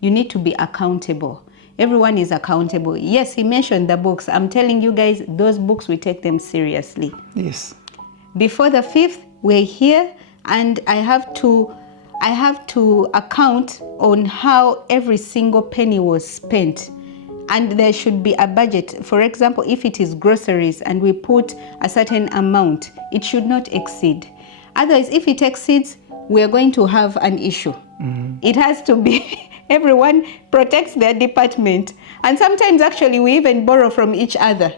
you need to be accountable. Everyone is accountable. Yes, he mentioned the books. I'm telling you guys, those books, we take them seriously. Yes. Before the 5th, we're here, and I have to account on how every single penny was spent. And there should be a budget. For example, if it is groceries and we put a certain amount, it should not exceed. Otherwise, if it exceeds, we are going to have an issue. It has to be, everyone protects their department. And sometimes actually we even borrow from each other.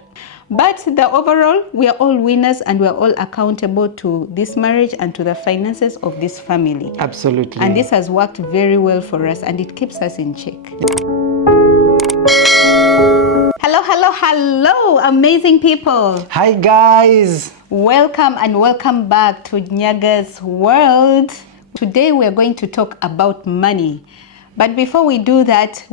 But the overall, we are all winners, and we are all accountable to this marriage and to the finances of this family. Absolutely. And this has worked very well for us, and it keeps us in check. Hello, hello, hello, amazing people. Hi guys. Welcome and welcome back to Nyaga's World. Today we're going to talk about money. But before we do that,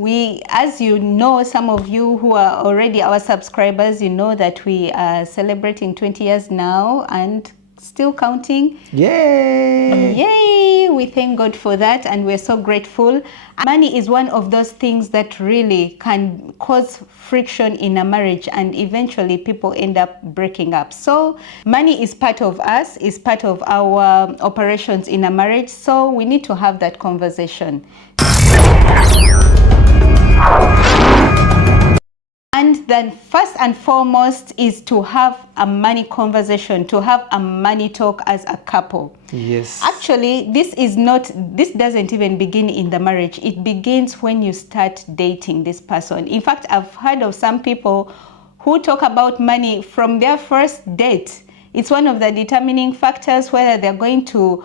as you know, some of you who are already our subscribers, you know that we are celebrating 20 years now and still counting. Yay! Yay! We thank God for that, and we're so grateful. Money is one of those things that really can cause friction in a marriage, and eventually people end up breaking up. So money is part of us, is part of our operations in a marriage, so we need to have that conversation. And then first and foremost is to have a money conversation, to have a money talk as a couple. Yes. Actually, this doesn't even begin in the marriage. It begins when you start dating this person. In fact, I've heard of some people who talk about money from their first date. It's one of the determining factors whether they're going to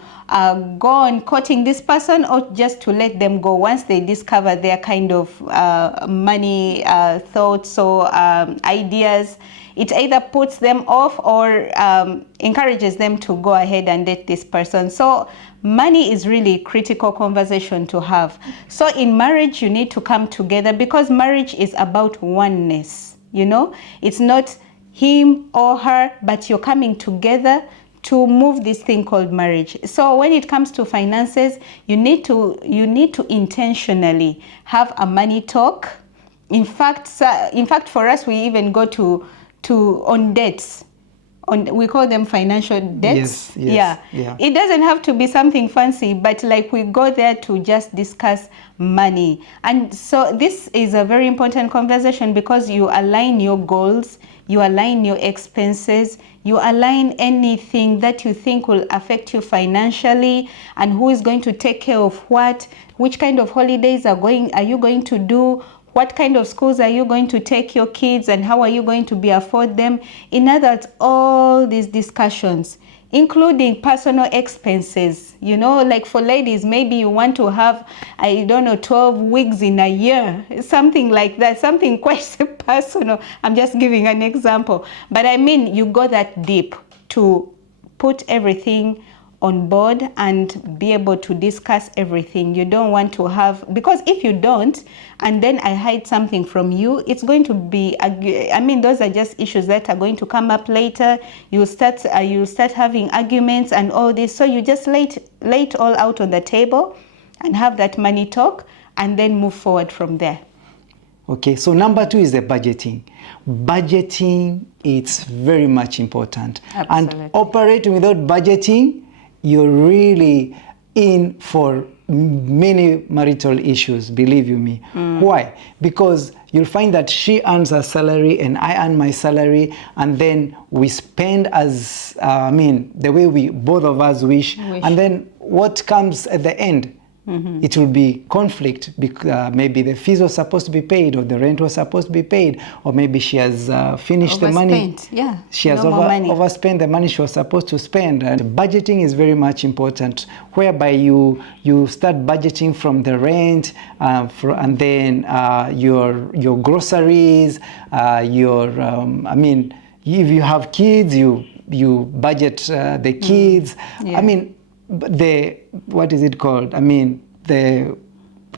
go on courting this person or just to let them go once they discover their kind of money thoughts or ideas. It either puts them off or encourages them to go ahead and date this person. So money is really a critical conversation to have. So in marriage, you need to come together, because marriage is about oneness. You know, it's not him or her, but you're coming together to move this thing called marriage. So when it comes to finances, you need to intentionally have a money talk. In fact, for us, we even go to on debts. We call them financial debts. Yes. Yeah. It doesn't have to be something fancy, but like we go there to just discuss money. And so this is a very important conversation, because you align your goals, you align your expenses, you align anything that you think will affect you financially, and who is going to take care of what, which kind of holidays are you going to do, what kind of schools are you going to take your kids, and how are you going to afford them. In other words, all these discussions, including personal expenses. You know, like for ladies, maybe you want to have, 12 wigs in a year, something like that, something quite personal. I'm just giving an example. But I mean, you go that deep to put everything on board and be able to discuss everything. You don't want to have, because if you don't, and then I hide something from you, it's going to be, those are just issues that are going to come up later. You'll start having arguments and all this. So you just lay it all out on the table and have that money talk, and then move forward from there. Okay, so number 2 is the budgeting. Budgeting, it's very much important. Absolutely. And operating without budgeting, you're really in for many marital issues, believe you me. Why? Because you'll find that she earns her salary and I earn my salary, and then we spend as, the way we both of us wish. And then what comes at the end? It will be conflict, because maybe the fees were supposed to be paid, or the rent was supposed to be paid, or maybe she has finished the money. Yeah, she has overspent the money she was supposed to spend. And budgeting is very much important, whereby you start budgeting from the rent, and then your groceries, if you have kids, you budget the kids. Yeah. What is it called? The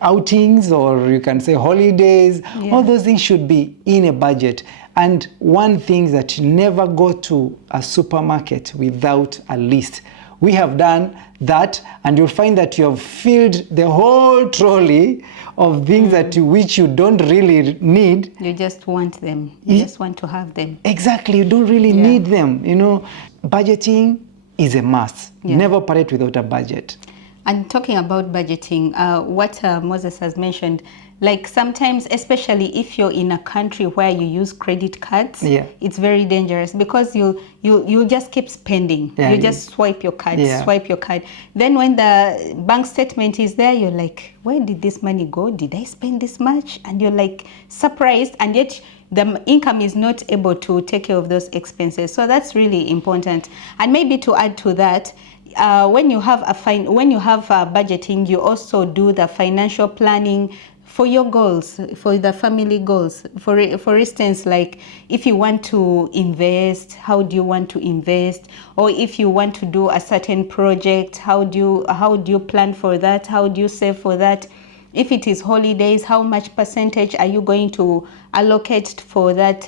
outings, or you can say holidays. Yeah. All those things should be in a budget. And one thing that you never go to a supermarket without a list. We have done that, and you'll find that you have filled the whole trolley of things which you don't really need. You just want them. You just want to have them. Exactly, you don't really need them. Budgeting is a must. Never operate without a budget. And talking about budgeting, what Moses has mentioned, like sometimes, especially if you're in a country where you use credit cards, it's very dangerous because you just keep spending. You just swipe your card, swipe your card. Then when the bank statement is there, you're like, where did this money go? Did I spend this much? And you're like surprised, and yet the income is not able to take care of those expenses. So that's really important. And maybe to add to that, when you have budgeting, you also do the financial planning for your goals, for the family goals. For instance, like if you want to invest, how do you want to invest? Or if you want to do a certain project, how do you plan for that? How do you save for that? If it is holidays, how much percentage are you going to allocate for that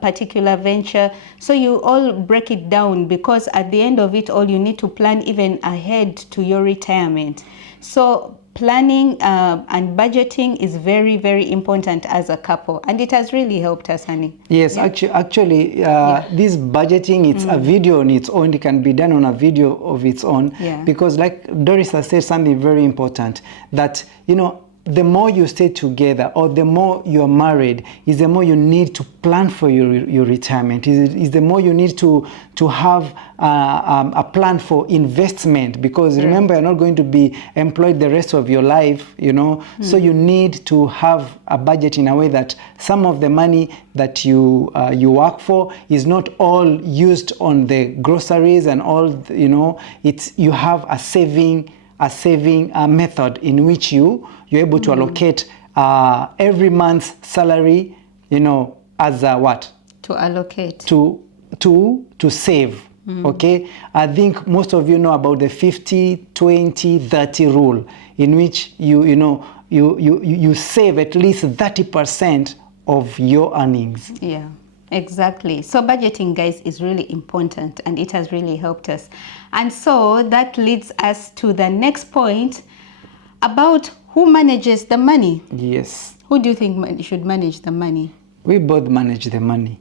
particular venture? So you all break it down, because at the end of it all, you need to plan even ahead to your retirement. So planning and budgeting is very, very important as a couple, and it has really helped us, honey. Yes, actually, this budgeting, it's a video on its own. It can be done on a video of its own, because like Doris has said something very important, that the more you stay together, or the more you're married, is the more you need to plan for your retirement. Is the more you need to have a plan for investment, because remember, you're not going to be employed the rest of your life, So you need to have a budget in a way that some of the money that you work for is not all used on the groceries and all. You have a saving method in which you're able to allocate every month's salary, as a what? To allocate. To save. Okay? I think most of you know about the 50-20-30 rule, in which you save at least 30% of your earnings. Yeah. Exactly. So budgeting, guys, is really important, and it has really helped us. And so that leads us to the next point about who manages the money. Yes. Who do you think should manage the money? We both manage the money.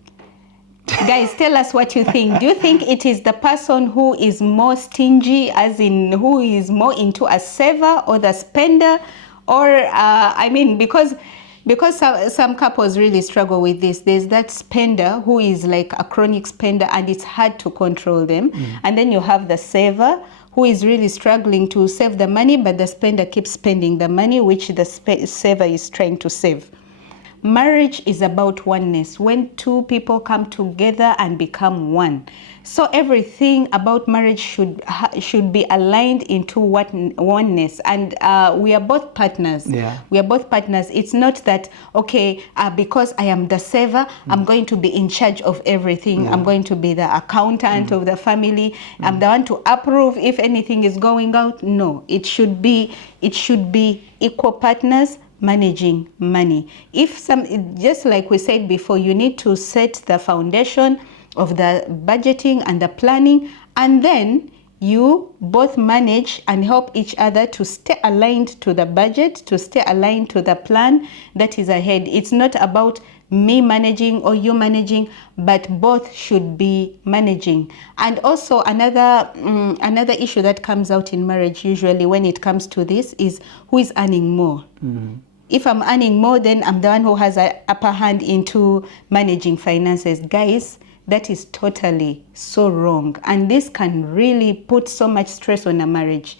Guys, tell us what you think. Do you think it is the person who is more stingy, as in who is more into a saver, or the spender? Or, because some couples really struggle with this. There's that spender who is like a chronic spender, and it's hard to control them. And then you have the saver who is really struggling to save the money, but the spender keeps spending the money which the saver is trying to save. Marriage is about oneness, when two people come together and become one. So everything about marriage should be aligned into oneness. And we are both partners. Yeah. We are both partners. It's not that, okay, because I am the saver, I'm going to be in charge of everything. I'm going to be the accountant of the family. I'm the one to approve if anything is going out. No, it should be equal partners managing money. Just like we said before, you need to set the foundation of the budgeting and the planning, and then you both manage and help each other to stay aligned to the budget, to stay aligned to the plan that is ahead. It's not about me managing or you managing, but both should be managing. And also another issue that comes out in marriage usually when it comes to this is who is earning more. If I'm earning more, then I'm the one who has an upper hand into managing finances. Guys, that is totally so wrong. And this can really put so much stress on a marriage.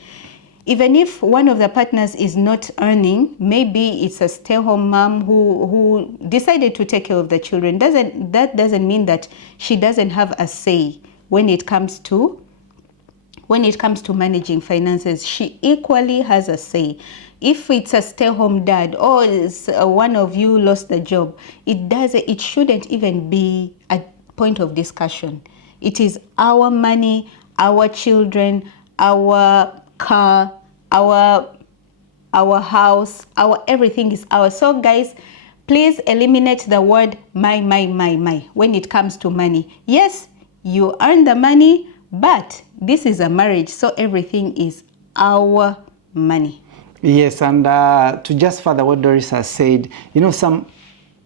Even if one of the partners is not earning, maybe it's a stay-home mom who decided to take care of the children. That doesn't mean that she doesn't have a say when it comes to managing finances. She equally has a say. If it's a stay-home dad, or one of you lost the job, it shouldn't even be a point of discussion. It is our money, our children, our car, our house, everything is ours. So guys, please eliminate the word my when it comes to money. Yes, you earn the money, but this is a marriage, so everything is our money. Yes, and to just further what Doris has said,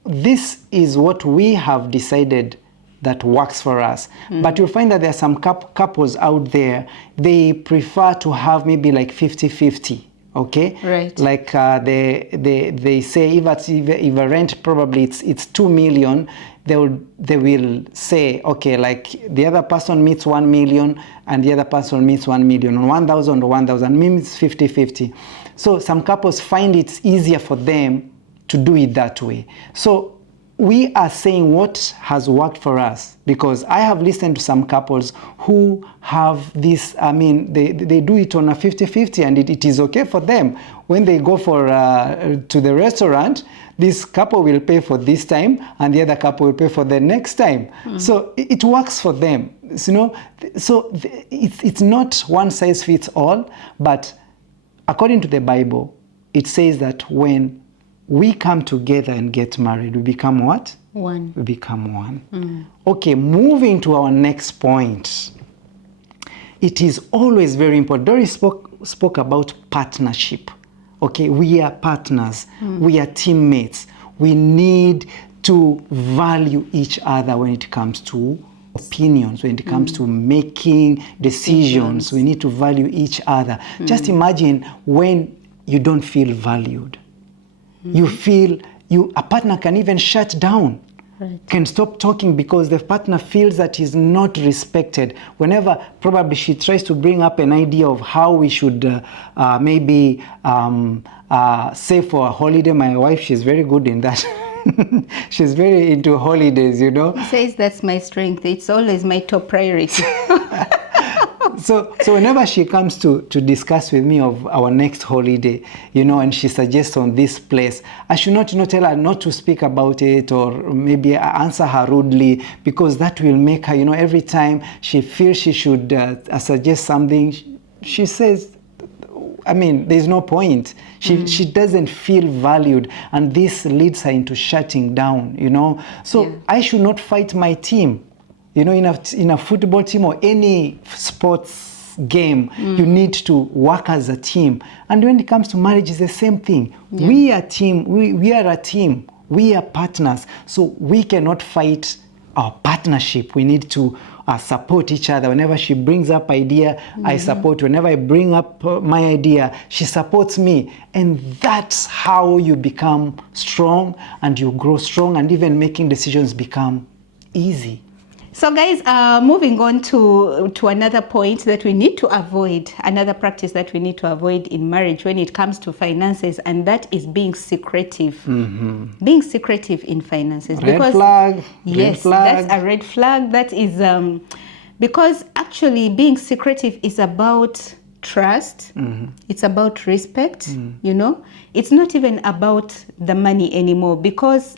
this is what we have decided that works for us. But you'll find that there are some couples out there, they prefer to have maybe like 50-50. Okay, right? Like they say if a rent probably it's 2 million, they will say, okay, like the other person meets 1 million and the other person meets 1 million, on 1,000 or 1,000 means 50-50. So some couples find it's easier for them to do it that way. So we are saying what has worked for us, because I have listened to some couples who have this, they do it on a 50-50 and it is okay for them. When they go to the restaurant, this couple will pay for this time and the other couple will pay for the next time. So it works for them. So it's not one size fits all, but according to the Bible, it says that when we come together and get married, we become what? One. We become one. Okay, moving to our next point. It is always very important. Doris spoke about partnership. Okay, we are partners. We are teammates. We need to value each other when it comes to opinions, when it comes to making decisions. We need to value each other. Just imagine when you don't feel valued. You feel a partner can even shut down, can stop talking because the partner feels that he's not respected. Whenever probably she tries to bring up an idea of how we should maybe save for a holiday. My wife, she's very good in that. She's very into holidays, Says that's my strength. It's always my top priority. So whenever she comes to discuss with me of our next holiday, and she suggests on this place, I should not tell her not to speak about it or maybe answer her rudely, because that will make her, every time she feels she should suggest something, she says, there's no point. She doesn't feel valued, and this leads her into shutting down, So I should not fight my team. In a football team or any sports game, you need to work as a team. And when it comes to marriage, it's the same thing. We are a team. We are a team. We are partners. So we cannot fight our partnership. We need to support each other. Whenever she brings up idea, I support. Whenever I bring up my idea, she supports me. And that's how you become strong and you grow strong, and even making decisions become easy. So guys, moving on to another point that we need to avoid, another practice that we need to avoid in marriage when it comes to finances, and that is being secretive. Being secretive in finances. Red flag. Yes, that's a red flag. That is because actually being secretive is about trust. It's about respect. It's not even about the money anymore, because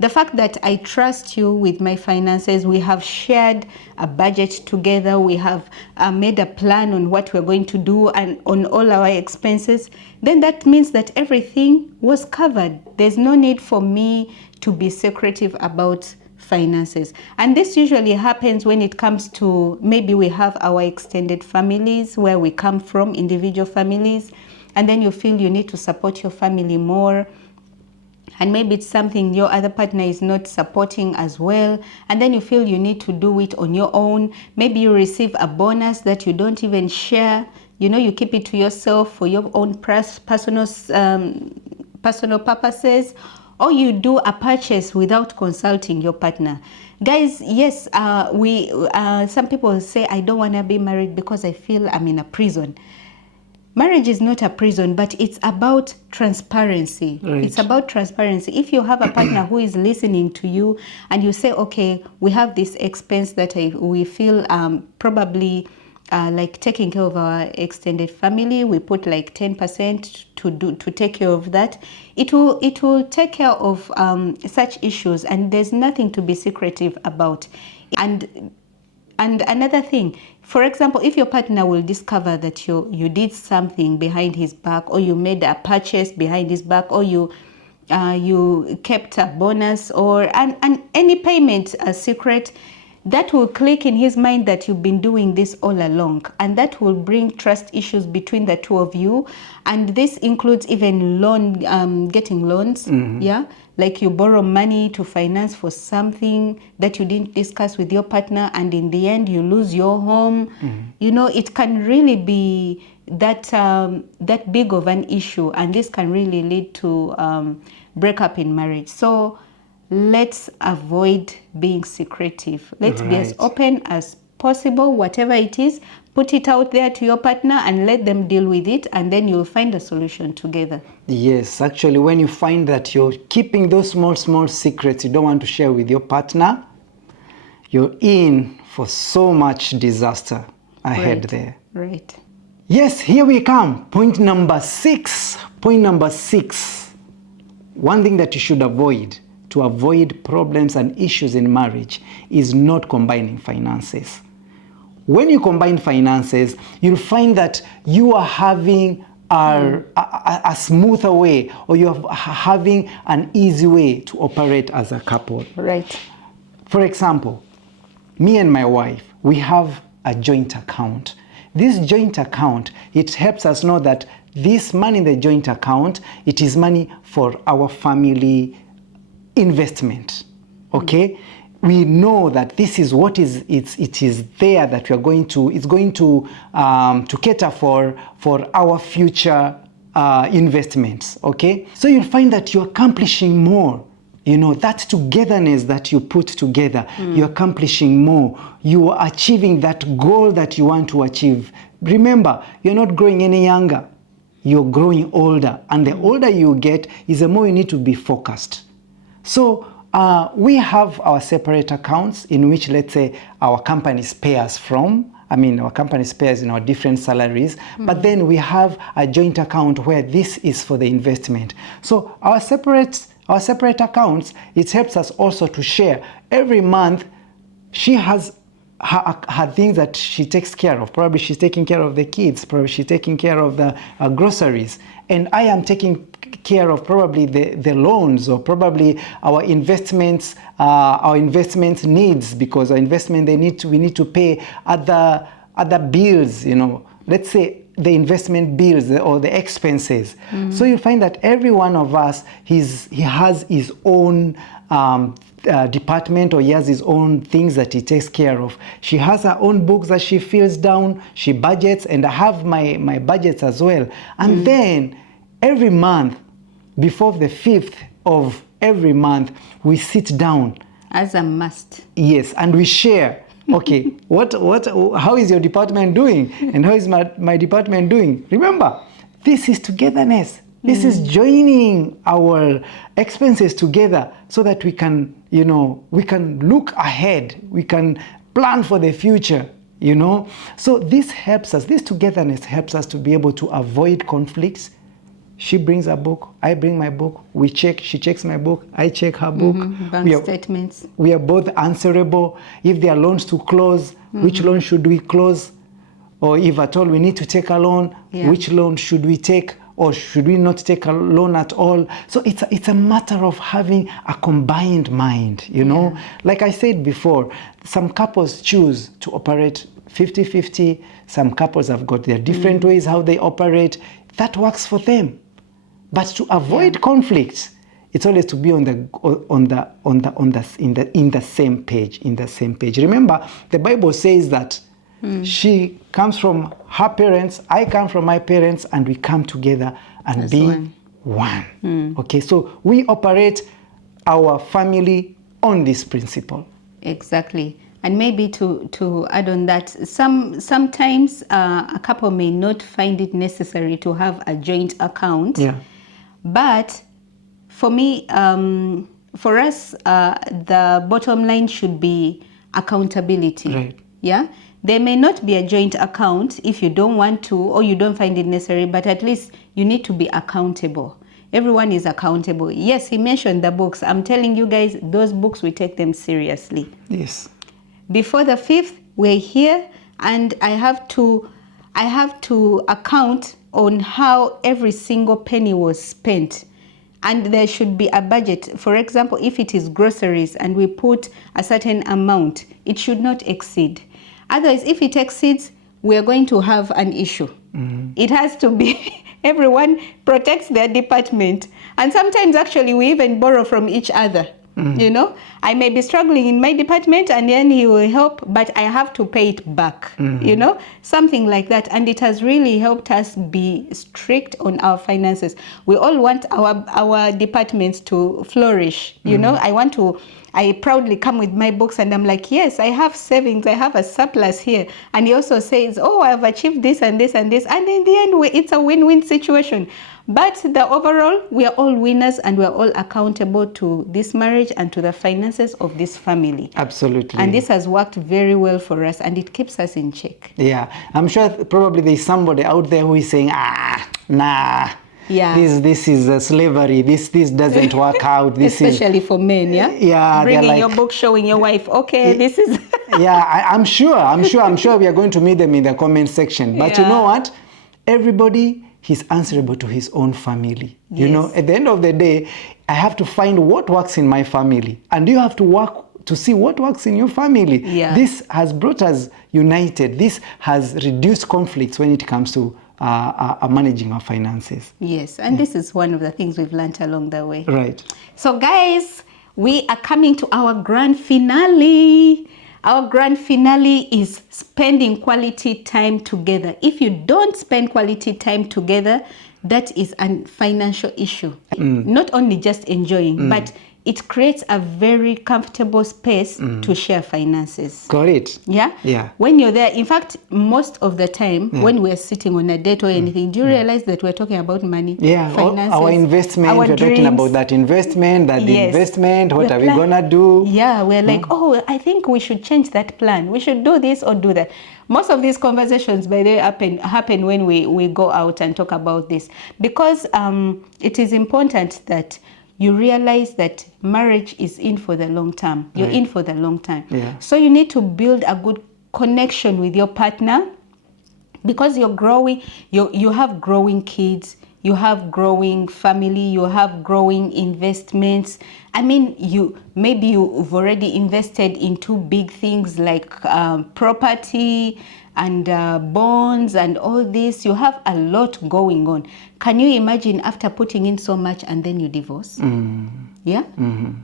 the fact that I trust you with my finances, we have shared a budget together, we have made a plan on what we're going to do and on all our expenses, then that means that everything was covered. There's no need for me to be secretive about finances. And this usually happens when it comes to, maybe we have our extended families where we come from, individual families, and then you feel you need to support your family more. And maybe it's something your other partner is not supporting as well, and then you feel you need to do it on your own. Maybe you receive a bonus that you don't even share. You keep it to yourself for your own personal purposes, or you do a purchase without consulting your partner. Guys, yes, some people say, I don't want to be married because I feel I'm in a prison. Marriage is not a prison, but it's about transparency. Right. It's about transparency. If you have a partner who is listening to you and you say, okay, we have this expense that we feel probably like taking care of our extended family, we put like 10% to take care of that. It will take care of such issues, and there's nothing to be secretive about. And another thing, for example, if your partner will discover that you did something behind his back, or you made a purchase behind his back, or you kept a bonus, or and any payment a secret, that will click in his mind that you've been doing this all along, and that will bring trust issues between the two of you. And this includes even getting loans. Yeah, like you borrow money to finance for something that you didn't discuss with your partner, and in the end you lose your home. You know, it can really be that big of an issue, and this can really lead to breakup in marriage. So let's avoid being secretive. Let's be as Right. open as possible. Whatever it is, put it out there to your partner and let them deal with it, and then you'll find a solution together. Yes, actually, when you find that you're keeping those small secrets you don't want to share with your partner, you're in for so much disaster ahead there. Right. Yes, here we come. Point number 6. Point number 6. One thing that you should avoid to avoid problems and issues in marriage is not combining finances. When you combine finances, you'll find that you are having a smoother way, or you're having an easy way to operate as a couple. Right. For example, me and my wife, we have a joint account. This joint account, it helps us know that this money in the joint account, it is money for our family investment. Okay? We know that this is what it is there that we are going to, it's going to cater for our future investments. Okay? So you'll find that you're accomplishing more. You know, that togetherness that you put together, you're accomplishing more. You are achieving that goal that you want to achieve. Remember, you're not growing any younger. You're growing older. And the older you get, is the more you need to be focused. So we have our separate accounts in which, let's say, our companies pay us from. I mean, our companies pay us in our different salaries. But then we have a joint account where this is for the investment. So our separate accounts, it helps us also to share. Every month, she has her things that she takes care of. Probably she's taking care of the kids. Probably she's taking care of the groceries. And I am taking care of probably the loans, or probably our investment needs, because our investment, we need to pay other bills, you know. Let's say the investment bills or the expenses. So you find that every one of us, he has his own department, or he has his own things that he takes care of. She has her own books that she fills down, she budgets, and I have my budgets as well. And then every month, before the 5th of every month, we sit down. As a must. Yes, and we share. Okay, how is your department doing? And how is my department doing? Remember, this is togetherness. This is joining our expenses together so that we can, you know, we can look ahead. We can plan for the future, you know. So this helps us, this togetherness helps us to be able to avoid conflicts. She brings her book, I bring my book, we check, she checks my book, I check her book. Bank statements. We are both answerable. If there are loans to close, which loan should we close? Or if at all we need to take a loan, which loan should we take? Or should we not take a loan at all? So it's a matter of having a combined mind, you know? Like I said before, some couples choose to operate 50-50. Some couples have got their different ways how they operate. That works for them. But to avoid conflicts, it's always to be in the same page. Remember, the Bible says that she comes from her parents, I come from my parents, and we come together and As be one. Okay, so we operate our family on this principle. Exactly. And maybe to add on that, sometimes a couple may not find it necessary to have a joint account. Yeah. But for me, for us, the bottom line should be accountability. Right. Yeah. There may not be a joint account if you don't want to, or you don't find it necessary, but at least you need to be accountable. Everyone is accountable. Yes, he mentioned the books. I'm telling you guys, those books, we take them seriously. Yes. Before the 5th, we're here, and I have to account on how every single penny was spent. and there should be a budget. For example, if it is groceries and we put a certain amount, it should not exceed. Otherwise, if it exceeds, we are going to have an issue. It has to be everyone protects their department. And sometimes actually we even borrow from each other. You know, I may be struggling in my department and then he will help, but I have to pay it back, you know, something like that. And it has really helped us be strict on our finances. We all want our departments to flourish, you know. I proudly come with my books and I'm like, yes, I have savings, I have a surplus here. And he also says, oh, I've achieved this and this and this. And in the end, it's a win-win situation. But the overall, we are all winners and we are all accountable to this marriage and to the finances of this family. Absolutely. And this has worked very well for us and it keeps us in check. Yeah, I'm sure probably there's somebody out there who is saying, nah. Yeah. This is slavery. This doesn't work out. This especially for men, yeah. Yeah. Bringing your book, showing your wife. Okay, this is. Yeah, I'm sure we are going to meet them in the comment section. But you know what? Everybody is answerable to his own family. Yes. You know, at the end of the day, I have to find what works in my family, and you have to work to see what works in your family. Yeah. This has brought us united. This has reduced conflicts when it comes to managing our finances. Yes, and this is one of the things we've learned along the way. Right. So guys, we are coming to our grand finale. Our grand finale is spending quality time together. If you don't spend quality time together, that is a financial issue. Not only just enjoying, but it creates a very comfortable space to share finances. Got it. Yeah? Yeah. When you're there, in fact, most of the time, when we're sitting on a date or anything, do you realize that we're talking about money? Yeah, finances, our investment, our we're talking dreams. about that investment, the investment, what are we gonna do? Yeah, we're like, oh, I think we should change that plan. We should do this or do that. Most of these conversations, by the way, happen when we go out and talk about this. Because it is important that you realize that marriage is in for the long term. You're in for the long time. Yeah. So you need to build a good connection with your partner, because you're growing, you have growing kids, you have growing family, you have growing investments. I mean, maybe you've already invested into big things like property and bonds and all this. You have a lot going on. Can you imagine after putting in so much and then you divorce? Yeah,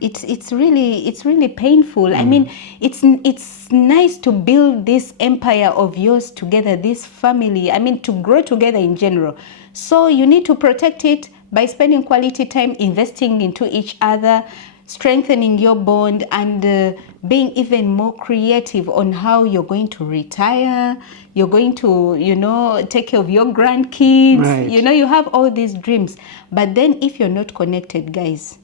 it's really painful. I mean, it's nice to build this empire of yours together, this family. I mean, to grow together in general. So you need to protect it by spending quality time, investing into each other, strengthening your bond, and being even more creative on how you're going to retire. You're going to, take care of your grandkids. Right. You have all these dreams. But then if you're not connected, guys,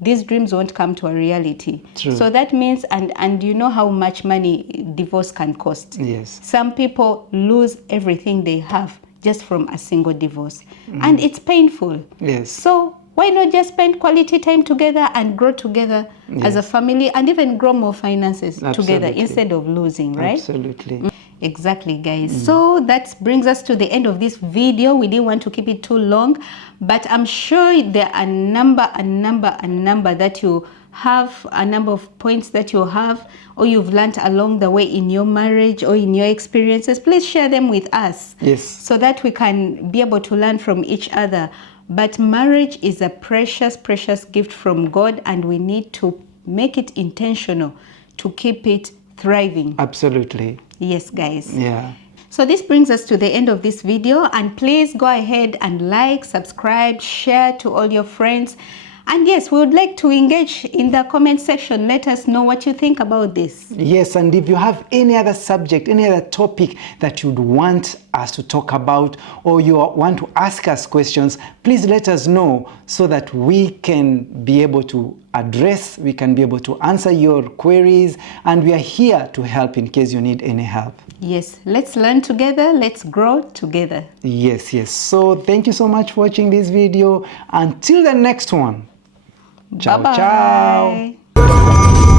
these dreams won't come to a reality. True. So that means, and you know how much money divorce can cost. Yes. Some people lose everything they have just from a single divorce. And it's painful. Yes. So why not just spend quality time together and grow together as a family, and even grow more finances together instead of losing, right? Absolutely. Exactly, guys. So that brings us to the end of this video. We didn't want to keep it too long, but I'm sure there are a number that you have, a number of points that you have or you've learned along the way in your marriage or in your experiences. Please share them with us. Yes. So that we can be able to learn from each other. But marriage is a precious, precious gift from God, and we need to make it intentional to keep it thriving. Absolutely. Yes, guys. Yeah. So this brings us to the end of this video, and please go ahead and like, subscribe, share to all your friends. And yes, we would like to engage in the comment section. Let us know what you think about this. Yes, and if you have any other subject, any other topic that you'd want us to talk about, or you want to ask us questions, please let us know so that we can be able to address, we can be able to answer your queries, and we are here to help in case you need any help. Yes, let's learn together, let's grow together. Yes. So thank you so much for watching this video. Until the next one. Ciao, Bye-bye. ciao.